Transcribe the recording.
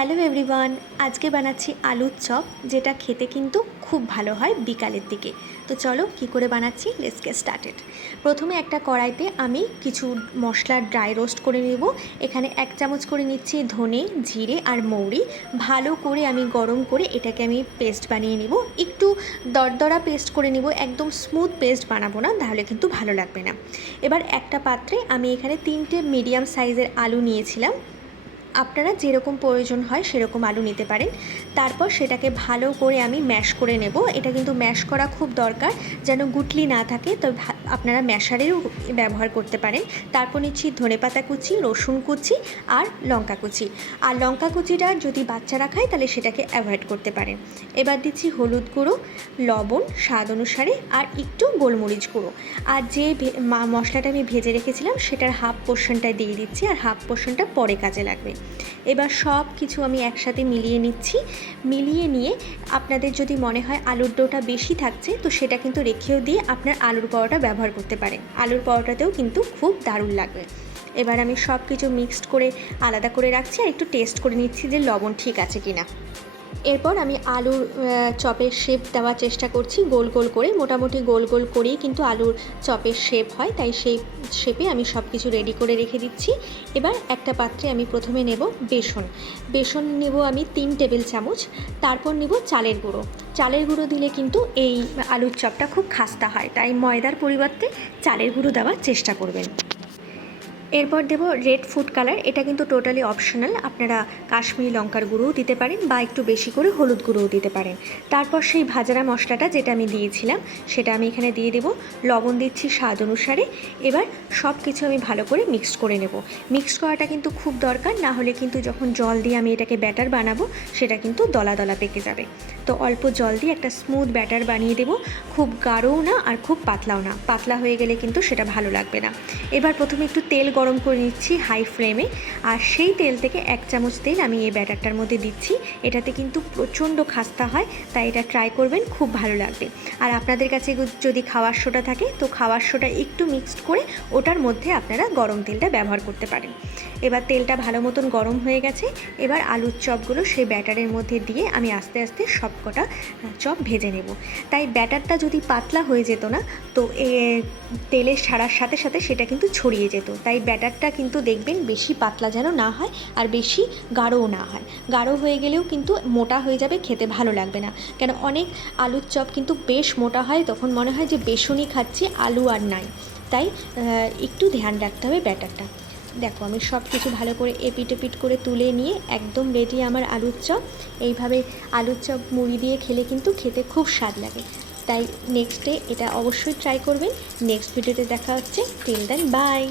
Hello everyone, আজকে বানাচ্ছি আলুর চপ, যেটা খেতে কিন্তু খুব ভালো হয় বিকালের দিকে। তো চলো কি করে বানাচ্ছি? গেট স্টার্টেড প্রথমে একটা কড়াইতে আমি কিছু মশলা ড্রাই রোস্ট করে নেব। এখানে এক চামচ করে নিচ্ছি ধনে, জিরে আর মৌরি। ভালো করে আমি গরম করে এটাকে আমি পেস্ট বানিয়ে নেব। একটু দরদরা পেস্ট করে নিব, একদম স্মুথ পেস্ট বানাবো না, তাহলে কিন্তু ভালো লাগবে না। এবার একটা পাত্রে আমি এখানে তিনটে মিডিয়াম সাইজের আলু নিয়েছিলাম। আপনারা যেরকম প্রয়োজন হয় সেরকম আলু নিতে পারেন। তারপর সেটাকে ভালো করে আমি ম্যাশ করে নেব। এটা কিন্তু ম্যাশ করা খুব দরকার, যেন গুটলি না থাকে। তো আপনারা ম্যাশারেরও ব্যবহার করতে পারেন। তারপর নিচ্ছি ধনেপাতা কুচি, রসুন কুচি আর লঙ্কা কুচি। আর লঙ্কা কুচিটা যদি বাচ্চারা খায়, তাহলে সেটাকে অ্যাভয়েড করতে পারেন। এবার দিচ্ছি হলুদ গুঁড়ো, লবণ স্বাদ অনুসারে আর একটু গোলমরিচ গুঁড়ো। আর যে মশলাটা আমি ভেজে রেখেছিলাম, সেটার হাফ পোর্শনটা দিয়ে দিচ্ছি। আর হাফ পোর্শনটা পরে কাজে লাগবে। এবার সব কিছু আমি একসাথে মিলিয়ে নিচ্ছি। মিলিয়ে নিয়ে আপনাদের যদি মনে হয় আলুর ডোটা বেশি থাকছে, তো সেটা কিন্তু রেখেও দিয়ে আপনার আলুর পরোটা ব্যবহার করতে পারেন। আলুর পরোটাতেও কিন্তু খুব দারুণ লাগবে। এবার আমি সব কিছু মিক্সড করে আলাদা করে রাখছি আর একটু টেস্ট করে নিচ্ছি যে লবণ ঠিক আছে কিনা। এরপর আমি আলুর চপের শেপ দেওয়ার চেষ্টা করছি। গোল গোল করে, মোটামুটি গোল গোল করেই কিন্তু আলুর চপের শেপ হয়। তাই সেই শেপে আমি সব কিছু রেডি করে রেখে দিচ্ছি। এবার একটা পাত্রে আমি প্রথমে নেব বেসন। বেসন নেব আমি তিন টেবিল চামচ। তারপর নেব চালের গুঁড়ো। চালের গুঁড়ো দিলে কিন্তু এই আলুর চপটা খুব খাস্তা হয়। তাই ময়দার পরিবর্তে চালের গুঁড়ো দেওয়ার চেষ্টা করবেন। এরপর দেব রেড ফুড কালার। এটা কিন্তু টোটালি অপশনাল। আপনারা কাশ্মীরি লঙ্কার গুঁড়োও দিতে পারেন বা একটু বেশি করে হলুদ গুঁড়োও দিতে পারেন। তারপর সেই ভাজারা মশলাটা যেটা আমি দিয়েছিলাম, সেটা আমি এখানে দিয়ে দেব। লবণ দিচ্ছি স্বাদ অনুসারে। এবার সব কিছু আমি ভালো করে মিক্সড করে নেব। মিক্সড করাটা কিন্তু খুব দরকার, না হলে কিন্তু যখন জল দিয়ে আমি এটাকে ব্যাটার বানাবো, সেটা কিন্তু দলা দলা পেকে যাবে। তো অল্প জল দিয়ে একটা স্মুথ ব্যাটার বানিয়ে দেব। খুব গাঢ়ও না আর খুব পাতলাও না। পাতলা হয়ে গেলে কিন্তু সেটা ভালো লাগবে না। এবার প্রথমে একটু তেল গরম করে নিচ্ছি হাই ফ্লেমে আর সেই তেল থেকে এক চামচ তেল আমি এই ব্যাটারটার মধ্যে দিচ্ছি। এটাতে কিন্তু প্রচণ্ড খাস্তা হয়, তাই এটা ট্রাই করবেন, খুব ভালো লাগবে। আর আপনাদের কাছে যদি খাওয়ার সোটা থাকে, তো খাওয়ার সোটা একটু মিক্সড করে ওটার মধ্যে আপনারা গরম তেলটা ব্যবহার করতে পারেন। এবার তেলটা ভালো মতন গরম হয়ে গেছে। এবার আলুর চপগুলো সেই ব্যাটারের মধ্যে দিয়ে আমি আস্তে আস্তে সব কটা চপ ভেজে নেব। তাই ব্যাটারটা যদি পাতলা হয়ে যেত না, তো এ তেলের সারার সাথে সাথে সেটা কিন্তু ছড়িয়ে যেত। তাই ব্যাটারটা কিন্তু দেখবেন বেশি পাতলা যেন না হয় আর বেশি গাঢ়ও না হয়। গাঢ় হয়ে গেলেও কিন্তু মোটা হয়ে যাবে, খেতে ভালো লাগবে না। কেন অনেক আলুর চপ কিন্তু বেশ মোটা হয়, তখন মনে হয় যে বেসনই খাচ্ছি, আলু আর নাই। তাই একটু ধ্যান রাখতে হবে ব্যাটারটা। দেখো, আমি সব কিছু ভালো করে এপিট এপিট করে তুলে নিয়ে একদম রেডি আমার আলুর চপ। এইভাবে আলুর চপ মুড়ি দিয়ে খেলে কিন্তু খেতে খুব স্বাদ লাগে। তাই নেক্সট ডে এটা অবশ্যই ট্রাই করবেন। নেক্সট ভিডিওতে দেখা হচ্ছে। Till then by